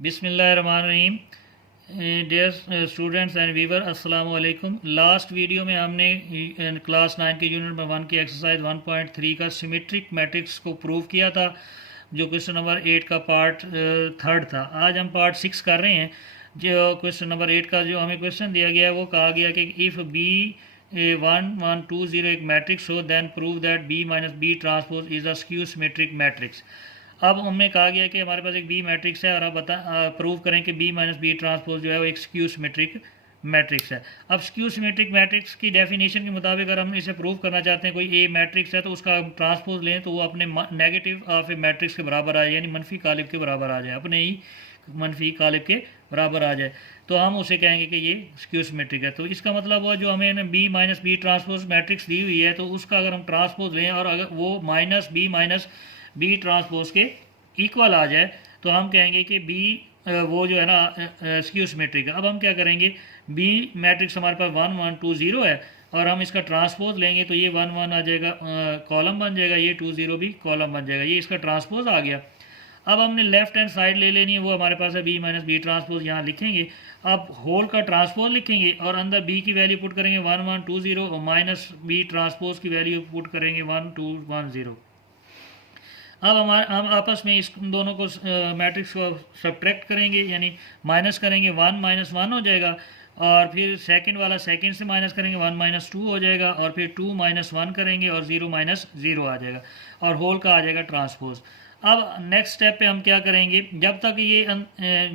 बिस्मिल्लाहिर्रहमानिर्रहीम। Dear students and Weaver, अस्सलाम वालेकुम। लास्ट वीडियो में हमने क्लास 9 के यूनिट नंबर 1 की एक्सरसाइज 1.3 का सिमेट्रिक मैट्रिक्स को प्रूव किया था, जो क्वेश्चन नंबर 8 का पार्ट थर्ड था। आज हम पार्ट 6 कर रहे हैं। जो क्वेश्चन नंबर 8 का जो हमें क्वेश्चन दिया गया है वो कहा गया कि इफ़ बी 1 1 2 0 एक मैट्रिक्स हो, then prove that B minus B transpose is a skew symmetric matrix. अब हमें कहा गया कि हमारे पास एक बी मैट्रिक्स है और अब प्रूव करें कि बी माइनस बी ट्रांसपोज जो है वो एक स्क्यू सिमेट्रिक मैट्रिक्स है। अब स्क्यू सिमेट्रिक मैट्रिक्स की डेफिनेशन के मुताबिक अगर हम इसे प्रूव करना चाहते हैं, कोई ए मैट्रिक्स है तो उसका ट्रांसपोज लें तो वो अपने नेगेटिव ऑफ ए मैट्रिक्स के बराबर आ जाए, यानी मनफी कालिब के बराबर आ जाए, अपने ही मनफी कालिब के बराबर आ जाए, तो हम उसे कहेंगे कि ये स्क्यू सिमेट्रिक है। तो इसका मतलब हुआ जो हमें B minus B transpose matrix दी हुई है तो उसका अगर हम ट्रांसपोज लें और अगर वो माइनस बी बी ट्रांसपोज के इक्वल आ जाए तो हम कहेंगे कि बी वो जो है ना स्क्यू सिमेट्रिक है। अब हम क्या करेंगे, बी मैट्रिक्स हमारे पास 1 1 2 0 है और हम इसका ट्रांसपोज लेंगे तो ये 1 1 आ जाएगा, कॉलम बन जाएगा, ये 2 0 भी कॉलम बन जाएगा, ये इसका ट्रांसपोज आ गया। अब हमने लेफ्ट हैंड साइड ले लेनी है, वो हमारे पास है बी माइनस बी ट्रांसपोज, यहाँ लिखेंगे। अब होल का ट्रांसपोज लिखेंगे और अंदर बी की वैल्यू पुट करेंगे 1 1 2 0 और माइनस बी ट्रांसपोज की वैल्यू पुट करेंगे 1 2 1 0। अब हम आपस में इस दोनों को मैट्रिक्स को सब्ट्रैक्ट करेंगे, यानी माइनस करेंगे, 1 माइनस 1 हो जाएगा और फिर सेकंड वाला सेकंड से माइनस करेंगे, 1 माइनस 2 हो जाएगा और फिर 2 माइनस 1 करेंगे और 0 माइनस 0 आ जाएगा और होल का आ जाएगा ट्रांसपोज। अब नेक्स्ट स्टेप पे हम क्या करेंगे, जब तक ये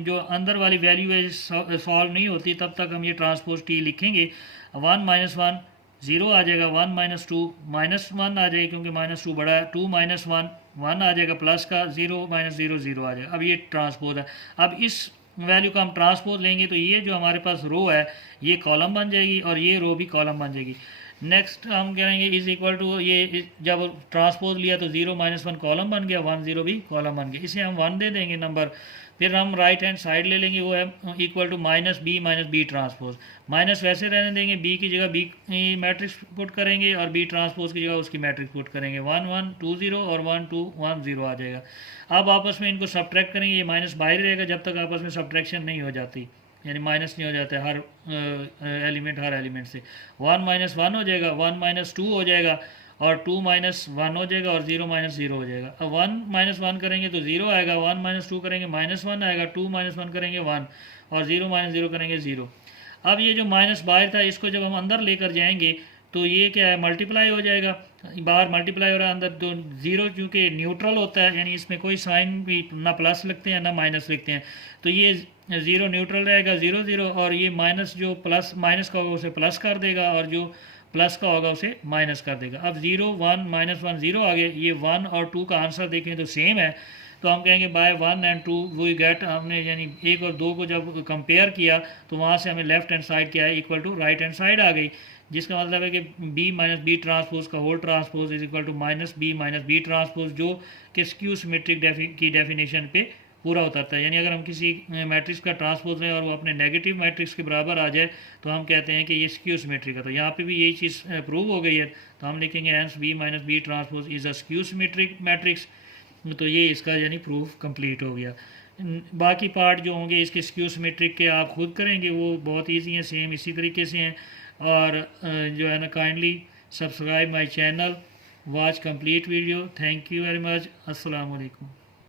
जो अंदर वाली वैल्यू है सॉल्व नहीं होती तब तक हम ये ट्रांसपोज टी लिखेंगे। 1 माइनस 1 0 आ जाएगा, 1 माइनस 2 माइनस 1 आ जाएगा क्योंकि माइनस 2 बड़ा है, 2 माइनस 1 1 आ जाएगा प्लस का, 0 माइनस 0 0 आ जाएगा। अब ये ट्रांसपोज है। अब इस वैल्यू का हम ट्रांसपोज लेंगे तो ये जो हमारे पास रो है ये कॉलम बन जाएगी और ये रो भी कॉलम बन जाएगी। नेक्स्ट हम करेंगे इज इक्वल टू, ये जब ट्रांसपोज लिया तो 0 माइनस 1 कॉलम बन गया, 1 0 भी कॉलम बन गया, इसे हम 1 दे देंगे नंबर। फिर हम राइट हैंड साइड ले लेंगे, वो है equal to minus B transpose. Minus वैसे रहने देंगे, बी की जगह बी मैट्रिक्स पुट करेंगे और बी ट्रांसपोज की जगह उसकी मैट्रिक्स पुट करेंगे, 1 1 2 0 और 1 2 1 0 आ जाएगा। अब आपस में इनको सब्ट्रैक्ट करेंगे, ये माइनस बाहर रहेगा जब तक आपस में सब्ट्रैक्शन नहीं हो जाती, यानी माइनस नहीं हो जाता है हर एलिमेंट से। 1 माइनस 1 हो जाएगा, 1 माइनस 2 हो जाएगा और 2 माइनस 1 हो जाएगा और 0 माइनस 0 हो जाएगा। अब 1 माइनस 1 करेंगे तो 0 आएगा, 1 माइनस 2 करेंगे माइनस 1 आएगा, 2 माइनस 1 करेंगे 1 और 0 माइनस 0 करेंगे 0। अब ये जो माइनस बाहर था इसको जब हम अंदर लेकर जाएंगे तो ये क्या है, मल्टीप्लाई हो जाएगा, बाहर मल्टीप्लाई हो रहा है, अंदर दो 0 चूँकि न्यूट्रल होता है, यानी इसमें कोई साइन भी ना प्लस लिखते हैं ना माइनस लिखते हैं, तो ये 0 न्यूट्रल रहेगा 0 0 और ये माइनस जो प्लस माइनस का होगा उसे प्लस कर देगा और जो प्लस का होगा उसे माइनस कर देगा। अब 0 1 माइनस 1 0 आ गया, ये 1 और 2 का आंसर देखें तो सेम है, तो हम कहेंगे बाय 1 एंड 2 वी गेट, हमने यानी 1 और 2 को जब कंपेयर किया तो वहाँ से हमें लेफ्ट हैंड साइड क्या है equal to right hand side आ गई, जिसका मतलब है कि बी माइनस बी ट्रांसपोज का whole transpose is equal to minus B transpose, जो कि स्क्यू सिमेट्रिक की डेफिनेशन पे पूरा उतरता है। यानी अगर हम किसी मैट्रिक्स का ट्रांसपोज लें और वो अपने नेगेटिव मैट्रिक्स के बराबर आ जाए तो हम कहते हैं कि ये स्क्यू सिमेट्रिक है। तो यहाँ पे भी यही चीज़ प्रूव हो गई है, तो हम लिखेंगे hence B minus B transpose is a skew symmetric matrix. तो ये इसका यानी प्रूफ कंप्लीट हो गया। बाकी पार्ट जो होंगे इसके स्क्यू सिमेट्रिक के आप खुद करेंगे, वो बहुत ईजी हैं, सेम इसी तरीके से हैं। और जो है ना, kindly subscribe my channel, watch complete video. Thank you very much. अस्सलाम वालेकुम।